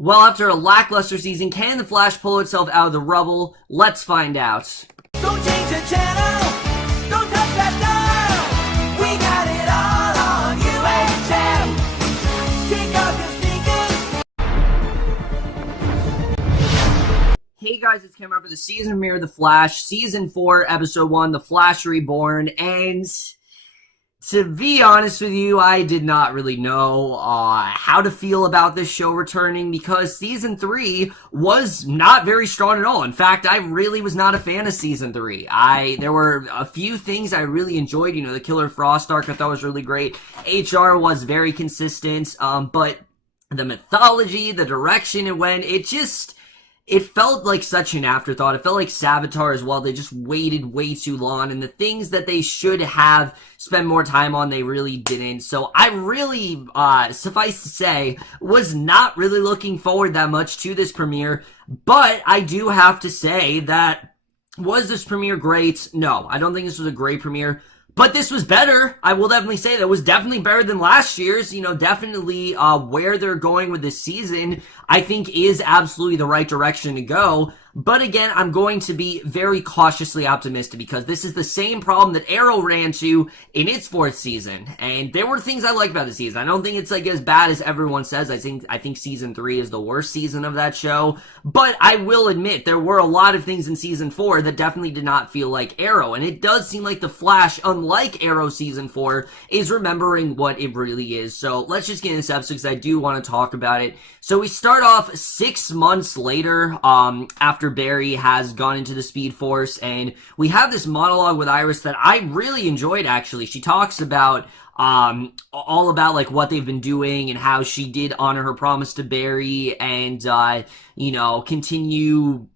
Well, after a lackluster season, can the Flash pull itself out of the rubble? Let's find out. Don't change the channel, don't touch that dial. We got it all on UHF. Take off your sneakers. Hey guys, it's Cavanagh for the season premiere of The Flash, Season 4, Episode 1, The Flash Reborn, and to be honest with you, I did not really know how to feel about this show returning because Season 3 was not very strong at all. In fact, I really was not a fan of Season 3. There were a few things I really enjoyed. You know, the Killer Frost arc I thought was really great. HR was very consistent, but the mythology, the direction it went, it felt like such an afterthought. It felt like Savitar as well. They just waited way too long, and the things that they should have spent more time on, they really didn't. So I really, suffice to say, was not really looking forward that much to this premiere. But I do have to say that, was this premiere great? No, I don't think this was a great premiere. But this was better. I will definitely say that it was definitely better than last year's. You know, definitely where they're going with this season, I think is absolutely the right direction to go. But again, I'm going to be very cautiously optimistic because this is the same problem that Arrow ran to in its 4th season. And there were things I liked about the season. I don't think it's like as bad as everyone says. I think Season 3 is the worst season of that show. But I will admit, there were a lot of things in Season 4 that definitely did not feel like Arrow. And it does seem like The Flash, unlike Arrow Season 4, is remembering what it really is. So let's just get into this episode because I do want to talk about it. So we start off 6 months later, after Barry has gone into the Speed Force, and we have this monologue with Iris that I really enjoyed, actually. She talks about all about like what they've been doing and how she did honor her promise to Barry and you know, continue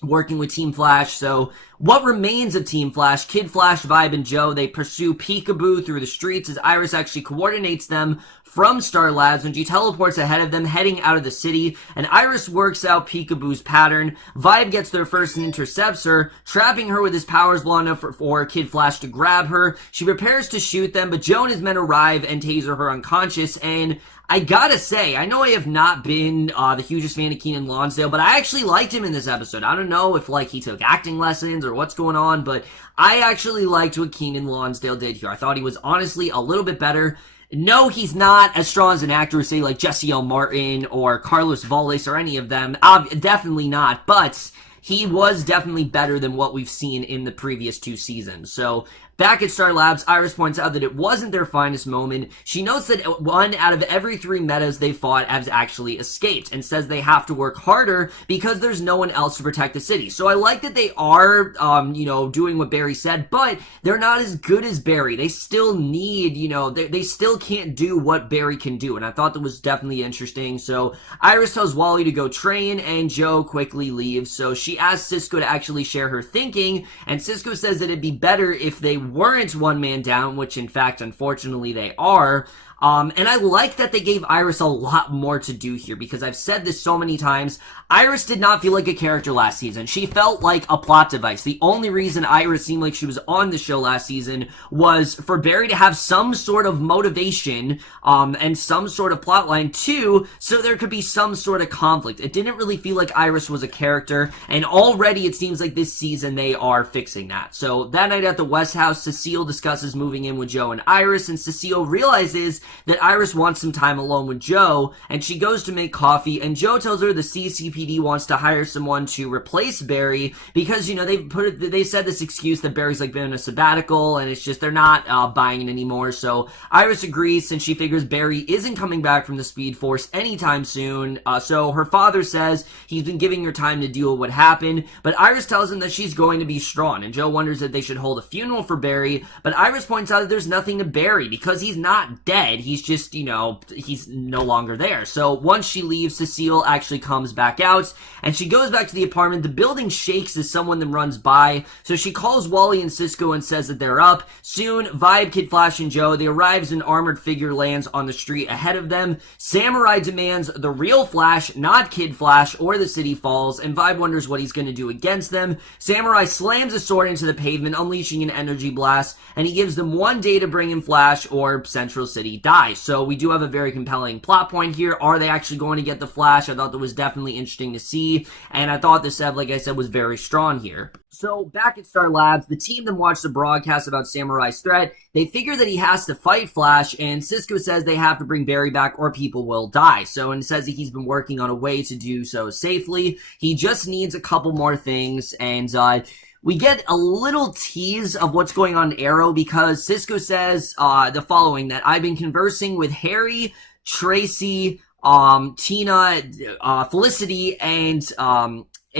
working with Team Flash. So what remains of Team Flash? Kid Flash, Vibe, and Joe, they pursue Peekaboo through the streets as Iris actually coordinates them from Star Labs when she teleports ahead of them, heading out of the city, and Iris works out Peekaboo's pattern. Vibe gets there first and intercepts her, trapping her with his powers long enough for Kid Flash to grab her. She prepares to shoot them, but Joe and his men arrive and taser her unconscious, and I gotta say, I know I have not been the hugest fan of Keiynan Lonsdale, but I actually liked him in this episode. I don't know if like he took acting lessons or what's going on, but I actually liked what Keiynan Lonsdale did here. I thought he was honestly a little bit better. No, he's not as strong as an actor as, say, like Jesse L. Martin or Carlos Valdes or any of them. Definitely not, but he was definitely better than what we've seen in the previous 2 seasons. So back at Star Labs, Iris points out that it wasn't their finest moment. She notes that 1 out of every 3 metas they fought has actually escaped and says they have to work harder because there's no one else to protect the city. So I like that they are, you know, doing what Barry said, but they're not as good as Barry. They still need, you know, they still can't do what Barry can do, and I thought that was definitely interesting. So Iris tells Wally to go train, and Joe quickly leaves. So she asks Cisco to actually share her thinking, and Cisco says that it'd be better if they weren't one man down, which in fact, unfortunately, they are. And I like that they gave Iris a lot more to do here because I've said this so many times. Iris did not feel like a character last season. She felt like a plot device. The only reason Iris seemed like she was on the show last season was for Barry to have some sort of motivation, and some sort of plot line too, so there could be some sort of conflict. It didn't really feel like Iris was a character, and already it seems like this season they are fixing that. So that night at the West House, Cecile discusses moving in with Joe and Iris, and Cecile realizes that Iris wants some time alone with Joe, and she goes to make coffee, and Joe tells her the CCPD wants to hire someone to replace Barry because, you know, they said this excuse that Barry's like been on a sabbatical, and it's just they're not buying it anymore. So Iris agrees since she figures Barry isn't coming back from the Speed Force anytime soon. So her father says he's been giving her time to deal with what happened, but Iris tells him that she's going to be strong, and Joe wonders if they should hold a funeral for Barry, but Iris points out that there's nothing to bury because he's not dead. He's just, you know, he's no longer there. So once she leaves, Cecile actually comes back out, and she goes back to the apartment. The building shakes as someone then runs by, so she calls Wally and Cisco and says that they're up. Soon, Vibe, Kid Flash, and Joe, they arrive as an armored figure lands on the street ahead of them. Samurai demands the real Flash, not Kid Flash, or the city falls, and Vibe wonders what he's going to do against them. Samurai slams a sword into the pavement, unleashing an energy blast, and he gives them 1 day to bring in Flash or Central City dies. die. So we do have a very compelling plot point here. Are they actually going to get the Flash? I thought that was definitely interesting to see, and I thought this episode, like I said, was very strong here. So back at Star Labs, the team then watched the broadcast about Samurai's threat. They figure that he has to fight Flash, and Cisco says they have to bring Barry back or people will die. So, and says that he's been working on a way to do so safely. He just needs a couple more things, and we get a little tease of what's going on in Arrow because Cisco says the following, that I've been conversing with Harry, Tracy, Tina, Felicity, and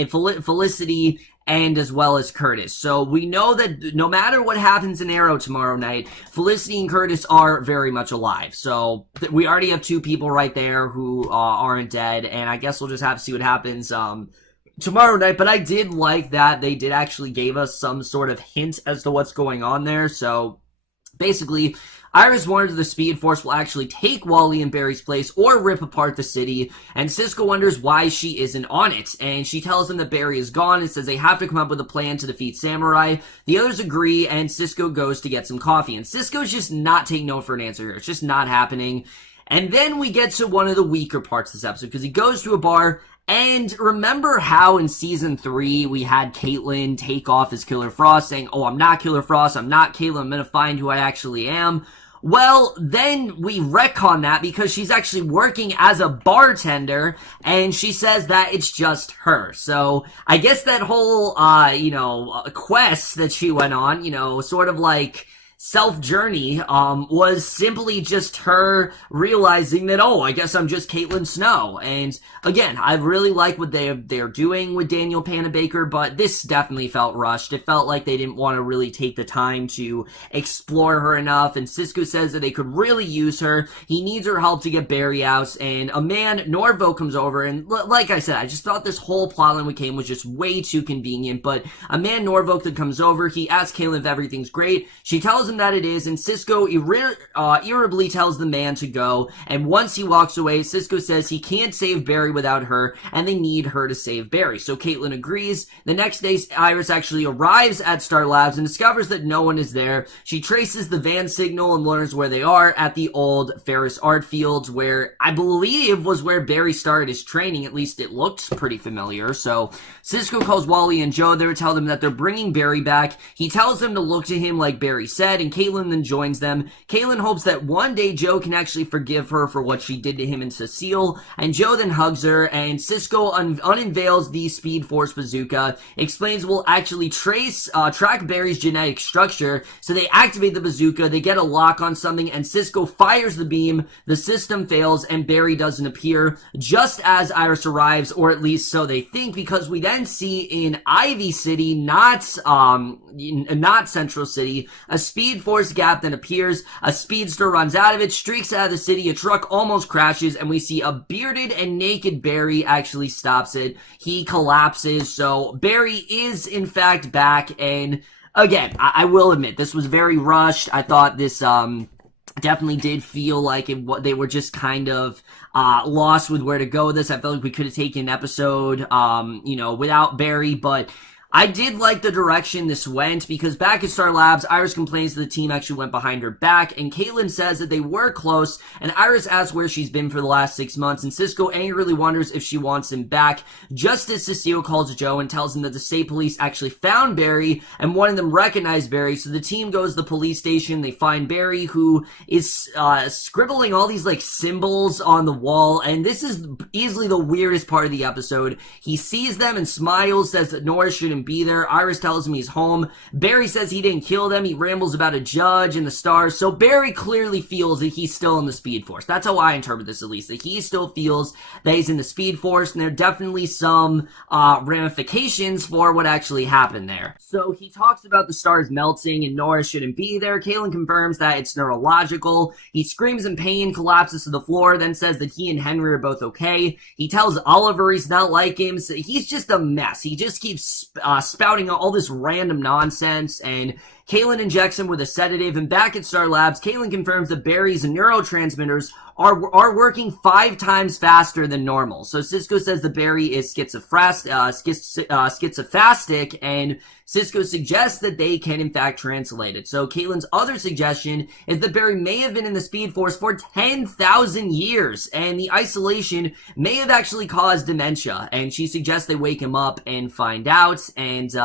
Felicity, and as well as Curtis. So we know that no matter what happens in Arrow tomorrow night, Felicity and Curtis are very much alive. So we already have two people right there who aren't dead, and I guess we'll just have to see what happens tomorrow night. But I did like that they did actually gave us some sort of hint as to what's going on there. So basically, Iris wonders if the Speed Force will actually take Wally and Barry's place or rip apart the city, and Cisco wonders why she isn't on it, and she tells them that Barry is gone and says they have to come up with a plan to defeat Samurai. The others agree, and Cisco goes to get some coffee, and Cisco's just not taking no for an answer here. It's just not happening. And then we get to one of the weaker parts of this episode, because he goes to a bar. And remember how in season 3 we had Caitlin take off as Killer Frost, saying, oh, I'm not Killer Frost, I'm not Caitlin, I'm gonna find who I actually am. Well, then we retcon that because she's actually working as a bartender, and she says that it's just her. So I guess that whole, quest that she went on, sort of like self-journey, was simply just her realizing that, oh, I guess I'm just Caitlin Snow. And again, I really like what they're doing with Danielle Panabaker, but this definitely felt rushed. It felt like they didn't want to really take the time to explore her enough, and Cisco says that they could really use her. He needs her help to get Barry out, and a man, Norvo, comes over, and like I said, I just thought this whole plotline we came was just way too convenient, but a man, Norvo, that comes over, he asks Caitlin if everything's great. She tells him that it is, and Cisco irritably tells the man to go, and once he walks away, Cisco says he can't save Barry without her, and they need her to save Barry. So Caitlin agrees. The next day, Iris actually arrives at Star Labs and discovers that no one is there. She traces the van signal and learns where they are at the old Ferris Art Fields, where I believe was where Barry started his training. At least it looked pretty familiar. So Cisco calls Wally and Joe there to tell them that they're bringing Barry back. He tells them to look to him like Barry said, and Caitlin then joins them. Caitlin hopes that one day Joe can actually forgive her for what she did to him and Cecile, and Joe then hugs her, and Cisco unveils the Speed Force bazooka, explains we'll actually track Barry's genetic structure, so they activate the bazooka, they get a lock on something, and Cisco fires the beam, the system fails, and Barry doesn't appear, just as Iris arrives, or at least so they think, because we then see in Ivy City, not Central City, a Speed Force gap then appears, a speedster runs out of it, streaks out of the city, a truck almost crashes, and we see a bearded and naked Barry actually stops it. He collapses, so Barry is in fact back, and again, I will admit, this was very rushed. I thought this definitely did feel like they were just kind of lost with where to go with this. I felt like we could have taken an episode, without Barry, but I did like the direction this went, because back at Star Labs, Iris complains that the team actually went behind her back, and Caitlin says that they were close, and Iris asks where she's been for the last 6 months, and Cisco angrily wonders if she wants him back, just as Cecile calls Joe and tells him that the state police actually found Barry, and one of them recognized Barry, so the team goes to the police station. They find Barry, who is scribbling all these, symbols on the wall, and this is easily the weirdest part of the episode. He sees them and smiles, says that Nora shouldn't be there. Iris tells him he's home. Barry says he didn't kill them. He rambles about a judge and the stars. So Barry clearly feels that he's still in the Speed Force. That's how I interpret this, at least. That he still feels that he's in the Speed Force, and there are definitely some ramifications for what actually happened there. So he talks about the stars melting and Nora shouldn't be there. Caitlin confirms that it's neurological. He screams in pain, collapses to the floor, then says that he and Henry are both okay. He tells Oliver he's not like him. So he's just a mess. He just keeps spouting all this random nonsense, and Keiynan injects him with a sedative, and back at Star Labs, Keiynan confirms that Barry's neurotransmitters are working 5 times faster than normal. So Cisco says that Barry is schizophrastic, and Cisco suggests that they can in fact translate it. So Keiylan's other suggestion is that Barry may have been in the Speed Force for 10,000 years, and the isolation may have actually caused dementia, and she suggests they wake him up and find out, and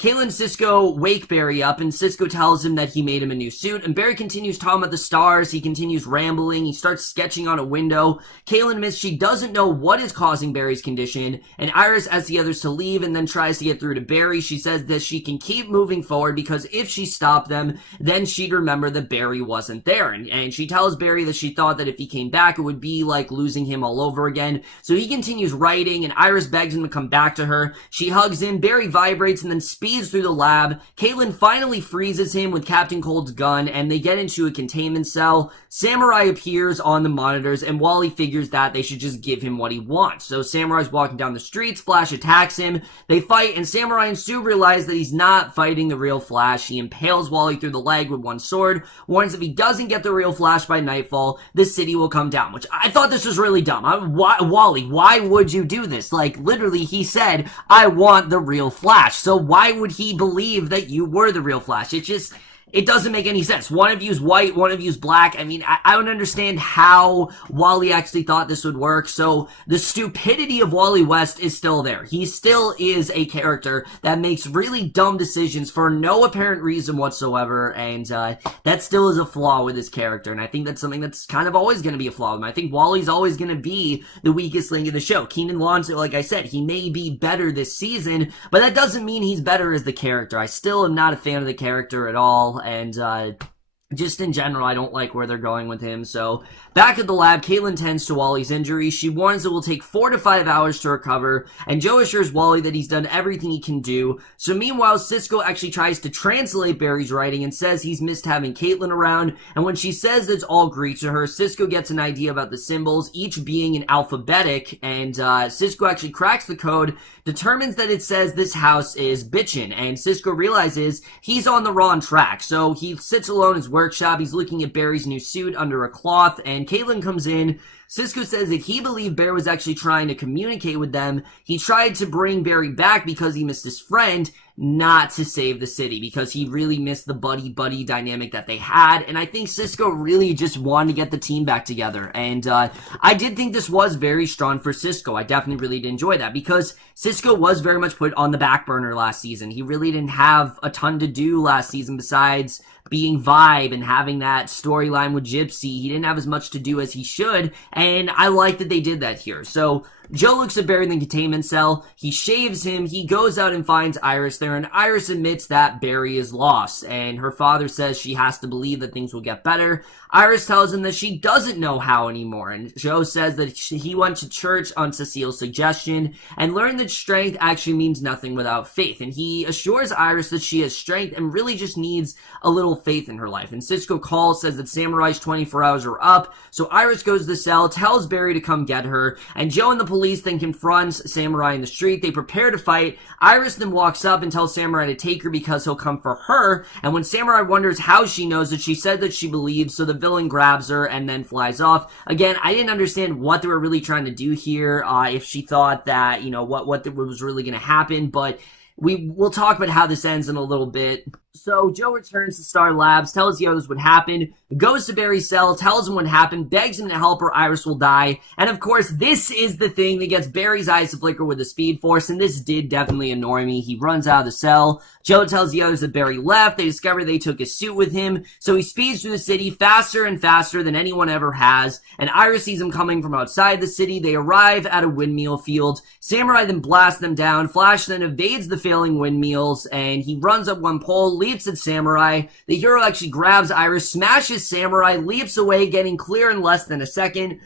Keiynan and Cisco wake Barry up, and Cisco tells him that he made him a new suit, and Barry continues talking about the stars. He continues rambling. He starts sketching on a window. Keiynan admits she doesn't know what is causing Barry's condition, and Iris asks the others to leave and then tries to get through to Barry. She says that she can keep moving forward because if she stopped them, then she'd remember that Barry wasn't there, and she tells Barry that she thought that if he came back, it would be like losing him all over again. So he continues writing, and Iris begs him to come back to her. She hugs him. Barry vibrates and then speeds through the lab. Keiynan finally freezes him with Captain Cold's gun, and they get into a containment cell. Samurai appears on the monitors, and Wally figures that they should just give him what he wants. So Samurai's walking down the streets. Flash attacks him. They fight, and Samurai and Sue realize that he's not fighting the real Flash. He impales Wally through the leg with one sword, warns if he doesn't get the real Flash by nightfall, the city will come down, which I thought this was really dumb. Wally, why would you do this? Like, literally, he said, I want the real Flash. So why would he believe that you were the real Flash? It doesn't make any sense. One of you's white, one of you's black. I mean, I don't understand how Wally actually thought this would work. So the stupidity of Wally West is still there. He still is a character that makes really dumb decisions for no apparent reason whatsoever, and that still is a flaw with his character, and I think that's something that's kind of always going to be a flaw with him. I think Wally's always going to be the weakest link in the show. Keiynan Lonsdale, like I said, he may be better this season, but that doesn't mean he's better as the character. I still am not a fan of the character at all, and just in general, I don't like where they're going with him. So back at the lab, Keiynan tends to Wally's injury. She warns it will take 4 to 5 hours to recover, and Joe assures Wally that he's done everything he can do. So meanwhile, Cisco actually tries to translate Barry's writing and says he's missed having Keiynan around, and when she says it's all Greek to her, Cisco gets an idea about the symbols, each being in alphabetic, and Cisco actually cracks the code, determines that it says this house is bitchin', and Cisco realizes he's on the wrong track. So he sits alone in his workshop. He's looking at Barry's new suit under a cloth, and Keiynan comes in. Cisco says that he believed Barry was actually trying to communicate with them. He tried to bring Barry back because he missed his friend, not to save the city, because he really missed the buddy-buddy dynamic that they had, and I think Cisco really just wanted to get the team back together, and I did think this was very strong for Cisco. I definitely really did enjoy that, because Cisco was very much put on the back burner last season. He really didn't have a ton to do last season besides being Vibe and having that storyline with Gypsy. He didn't have as much to do as he should, and I like that they did that here. So Joe looks at Barry in the containment cell. He shaves him. He goes out and finds Iris there, and Iris admits that Barry is lost, and her father says she has to believe that things will get better. Iris tells him that she doesn't know how anymore, and Joe says that he went to church on Cecile's suggestion and learned that strength actually means nothing without faith, and he assures Iris that she has strength and really just needs a little faith in her life. And Cisco calls, says that Samurai's 24 hours are up, so Iris goes to the cell, tells Barry to come get her, and Joe and the police then confronts Samurai in the street. They prepare to fight. Iris then walks up and tells Samurai to take her because he'll come for her, and when Samurai wonders how she knows it, she said that she believes, so the villain grabs her and then flies off. Again, I didn't understand what they were really trying to do here, if she thought that, you know, what was really going to happen, but we'll talk about how this ends in a little bit. So Joe returns to Star Labs, tells the others what happened, goes to Barry's cell, tells him what happened, begs him to help or Iris will die. And of course, this is the thing that gets Barry's eyes to flicker with the Speed Force, and this did definitely annoy me. He runs out of the cell. Joe tells the others that Barry left. They discover they took his suit with him, so he speeds through the city faster and faster than anyone ever has, and Iris sees him coming from outside the city. They arrive at a windmill field. Samurai then blasts them down. Flash then evades the failing windmills, and he runs up one pole, leaps at Samurai. The hero actually grabs Iris, smashes Samurai, leaps away, getting clear in less than a second.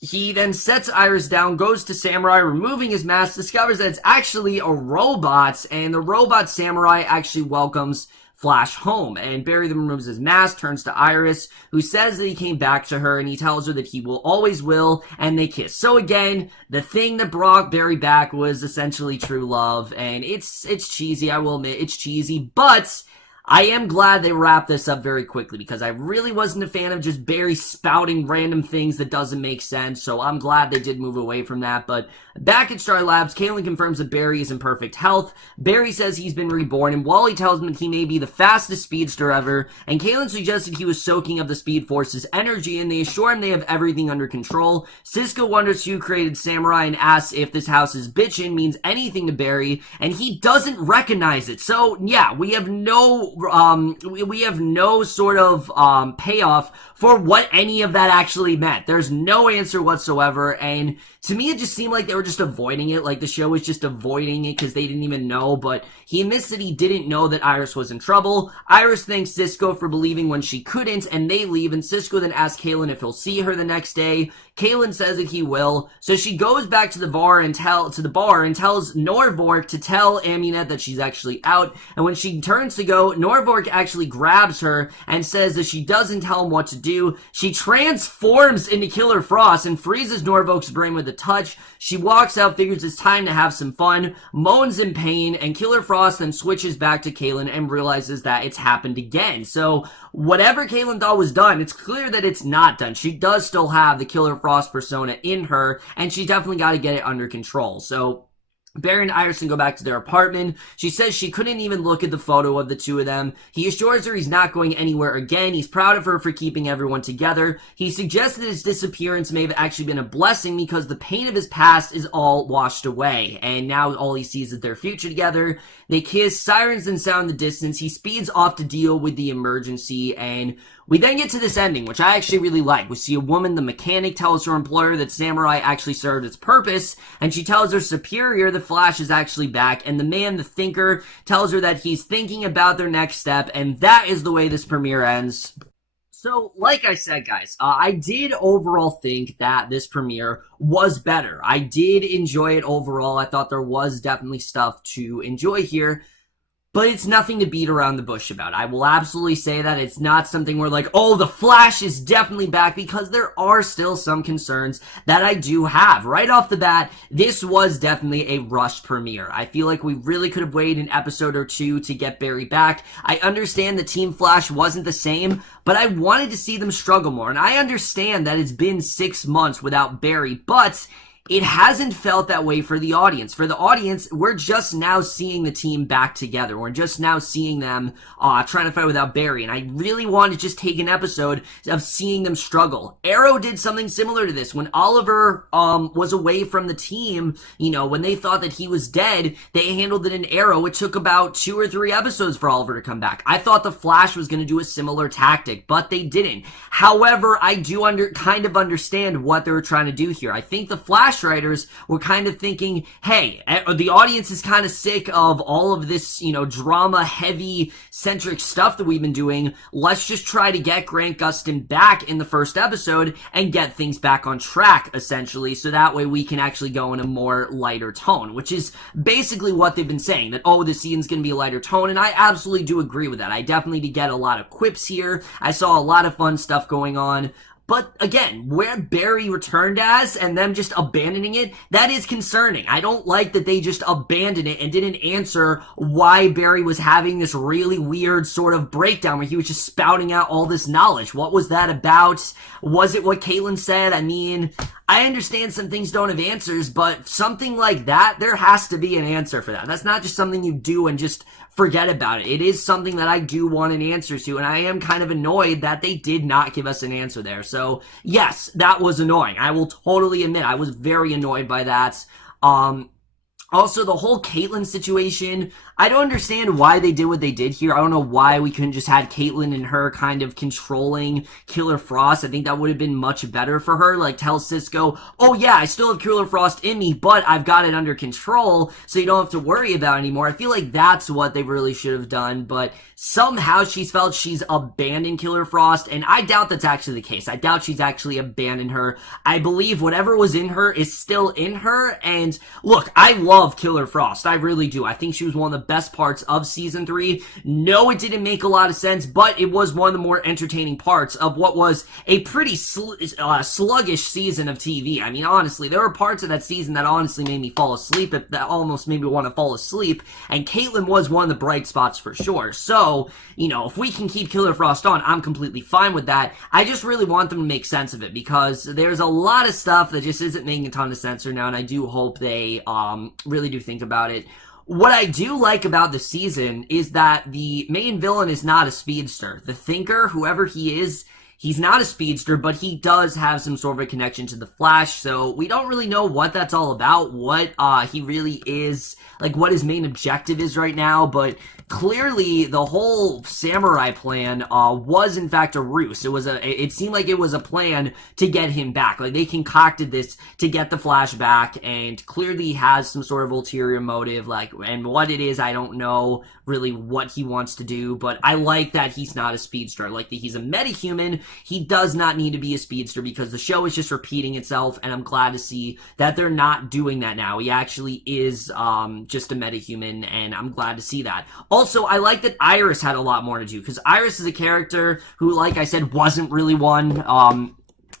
He then sets Iris down, goes to Samurai, removing his mask, discovers that it's actually a robot, and the robot Samurai actually welcomes Flash home, and Barry then removes his mask, turns to Iris, who says that he came back to her, and he tells her that he will always will, and they kiss. So again, the thing that brought Barry back was essentially true love, and it's cheesy, I will admit, it's cheesy, but I am glad they wrapped this up very quickly because I really wasn't a fan of just Barry spouting random things that doesn't make sense, so I'm glad they did move away from that. But back at Star Labs, Keiynan confirms that Barry is in perfect health. Barry says he's been reborn, and Wally tells him that he may be the fastest speedster ever, and Keiynan suggested he was soaking up the Speed Force's energy, and they assure him they have everything under control. Cisco wonders who created Samurai and asks if this house's bitchin' means anything to Barry, and he doesn't recognize it. So, yeah, we have no sort of payoff for what any of that actually meant. There's no answer whatsoever, and to me it just seemed like they were just avoiding it, like the show was just avoiding it because they didn't even know. But he admits that he didn't know that Iris was in trouble. Iris thanks Cisco for believing when she couldn't, and they leave, and Cisco then asks Keiynan if he'll see her the next day. Keiynan says that he will, so she goes back to the bar and tells Norvork to tell Amunet that she's actually out, and when she turns to go, Norvork actually grabs her and says that she doesn't tell him what to do. She transforms into Killer Frost and freezes Norvork's brain with a touch. She walks out, figures it's time to have some fun, moans in pain, and Killer Frost then switches back to Keiynan and realizes that it's happened again. So whatever Keiynan thought was done, it's clear that it's not done. She does still have the Killer Frost persona in her, and she definitely got to get it under control. So Barry and Iris go back to their apartment. She says she couldn't even look at the photo of the two of them. He assures her he's not going anywhere again. He's proud of her for keeping everyone together. He suggests that his disappearance may have actually been a blessing because the pain of his past is all washed away, and now all he sees is their future together. They kiss, sirens then sound in the distance. He speeds off to deal with the emergency, and we then get to this ending, which I actually really like. We see a woman, the mechanic, tells her employer that Samurai actually served its purpose, and she tells her superior the Flash is actually back, and the man, the thinker, tells her that he's thinking about their next step, and that is the way this premiere ends. So, like I said, guys, I did overall think that this premiere was better. I did enjoy it overall. I thought there was definitely stuff to enjoy here. But it's nothing to beat around the bush about. I will absolutely say that it's not something where like, oh, the Flash is definitely back, because there are still some concerns that I do have. Right off the bat, this was definitely a rushed premiere. I feel like we really could have waited an episode or two to get Barry back. I understand that Team Flash wasn't the same, but I wanted to see them struggle more. And I understand that it's been 6 months without Barry, but it hasn't felt that way for the audience. For the audience, we're just now seeing the team back together. We're just now seeing them trying to fight without Barry. And I really want to just take an episode of seeing them struggle. Arrow did something similar to this. When Oliver was away from the team, you know, when they thought that he was dead, they handled it in Arrow. It took about 2 or 3 episodes for Oliver to come back. I thought the Flash was going to do a similar tactic, but they didn't. However, I do kind of understand what they were trying to do here. I think the Flash writers were kind of thinking, hey, the audience is kind of sick of all of this, you know, drama heavy centric stuff that we've been doing. Let's just try to get Grant Gustin back in the first episode and get things back on track, essentially, so that way we can actually go in a more lighter tone, which is basically what they've been saying, that, oh, the season's going to be a lighter tone, and I absolutely do agree with that. I definitely did get a lot of quips here. I saw a lot of fun stuff going on. But again, where Barry returned as and them just abandoning it, that is concerning. I don't like that they just abandoned it and didn't answer why Barry was having this really weird sort of breakdown where he was just spouting out all this knowledge. What was that about? Was it what Keiynan said? I mean, I understand some things don't have answers, but something like that, there has to be an answer for that. That's not just something you do and just forget about it. It is something that I do want an answer to, and I am kind of annoyed that they did not give us an answer there. So, yes, that was annoying. I will totally admit I was very annoyed by that. Also, the whole Caitlyn situation, I don't understand why they did what they did here. I don't know why we couldn't just had Caitlyn and her kind of controlling Killer Frost. I think that would have been much better for her. Like, tell Cisco, oh yeah, I still have Killer Frost in me, but I've got it under control, so you don't have to worry about it anymore. I feel like that's what they really should have done, but somehow she's felt she's abandoned Killer Frost, and I doubt that's actually the case. I doubt she's actually abandoned her. I believe whatever was in her is still in her, and look, I love love Killer Frost. I really do. I think she was one of the best parts of season 3. No, it didn't make a lot of sense, but it was one of the more entertaining parts of what was a pretty sluggish season of TV. I mean, honestly, there were parts of that season that honestly made me fall asleep, that almost made me want to fall asleep, and Caitlyn was one of the bright spots for sure. So, you know, if we can keep Killer Frost on, I'm completely fine with that. I just really want them to make sense of it, because there's a lot of stuff that just isn't making a ton of sense right now, and I do hope they really do think about it. What I do like about the season is that the main villain is not a speedster. The Thinker, whoever he is, he's not a speedster, but he does have some sort of a connection to the Flash, so we don't really know what that's all about, what he really is, like what his main objective is right now, but clearly the whole samurai plan was in fact a ruse. It seemed like it was a plan to get him back. Like they concocted this to get the Flash back, and clearly has some sort of ulterior motive, like, and what it is, I don't know really what he wants to do, but I like that he's not a speedster. I like that he's a metahuman. He does not need to be a speedster, because the show is just repeating itself, and I'm glad to see that they're not doing that now. He actually is just a metahuman, and I'm glad to see that. Also, I like that Iris had a lot more to do, because Iris is a character who, like I said, wasn't really one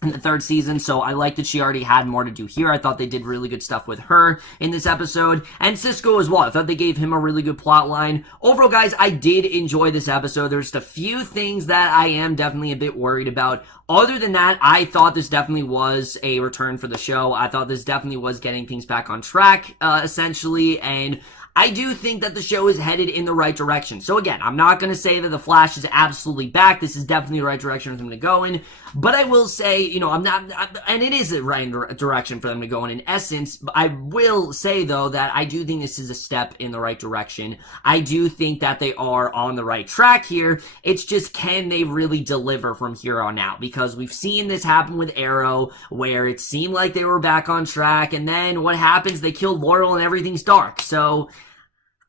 in the 3rd season, so I like that she already had more to do here. I thought they did really good stuff with her in this episode, and Cisco as well. I thought they gave him a really good plot line. Overall, guys, I did enjoy this episode. There's a few things that I am definitely a bit worried about. Other than that, I thought this definitely was a return for the show. I thought this definitely was getting things back on track, essentially, and I do think that the show is headed in the right direction. So again, I'm not going to say that the Flash is absolutely back. This is definitely the right direction for them to go in. But I will say, you know, and it is the right direction for them to go in essence. I will say, though, that I do think this is a step in the right direction. I do think that they are on the right track here. It's just, can they really deliver from here on out? Because we've seen this happen with Arrow, where it seemed like they were back on track, and then what happens? They kill Laurel and everything's dark. So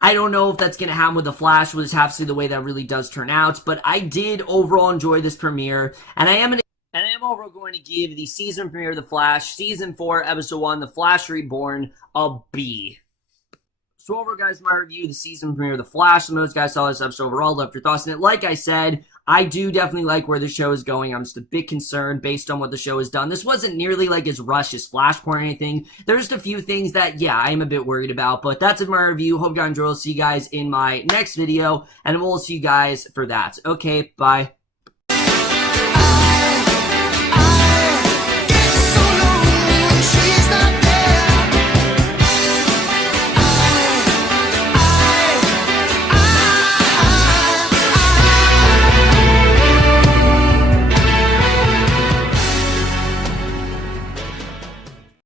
I don't know if that's going to happen with The Flash. We'll just have to see the way that really does turn out. But I did overall enjoy this premiere. And I am overall going to give the season premiere of The Flash, Season 4, Episode 1, The Flash Reborn, a B. So overall, guys, my review of the season premiere of The Flash. Some of those guys saw this episode overall, left your thoughts on it. Like I said, I do definitely like where the show is going. I'm just a bit concerned based on what the show has done. This wasn't nearly like as rushed as Flashpoint or anything. There's just a few things that, yeah, I am a bit worried about. But that's it, my review. Hope you guys enjoy. I'll see you guys in my next video, and we'll see you guys for that. Okay, bye.